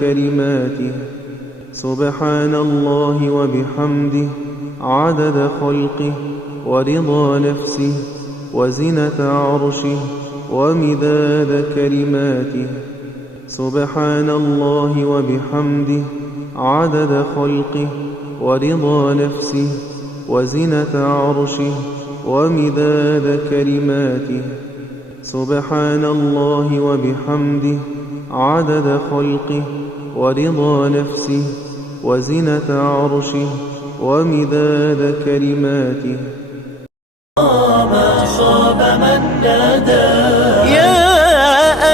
كلماته. سبحان الله وبحمده عدد خلقه ورضا نفسه وزنة عرشه ومداد كلماته. سبحان الله وبحمده عدد خلقه ورضا نفسه وزنة عرشه ومداد كلماته. سبحان الله وبحمده عدد خلقه ورضا نفسه وزنة عرشه ومداد كلماته. ما خاب من نادى. يا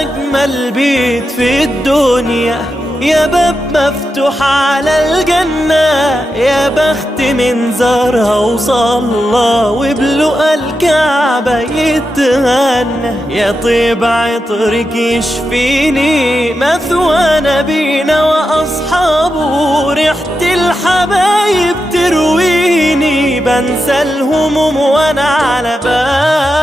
أجمل بيت في الدنيا، يا باب مفتوح على الجنة، يا بخت من زارها وصلى وبلقى الكعبة يتهنى، يا طيب عطرك يشفيني مثوى نبينا وأصحابه، ريحة الحبايب ترويني بنسى الهموم وأنا على باب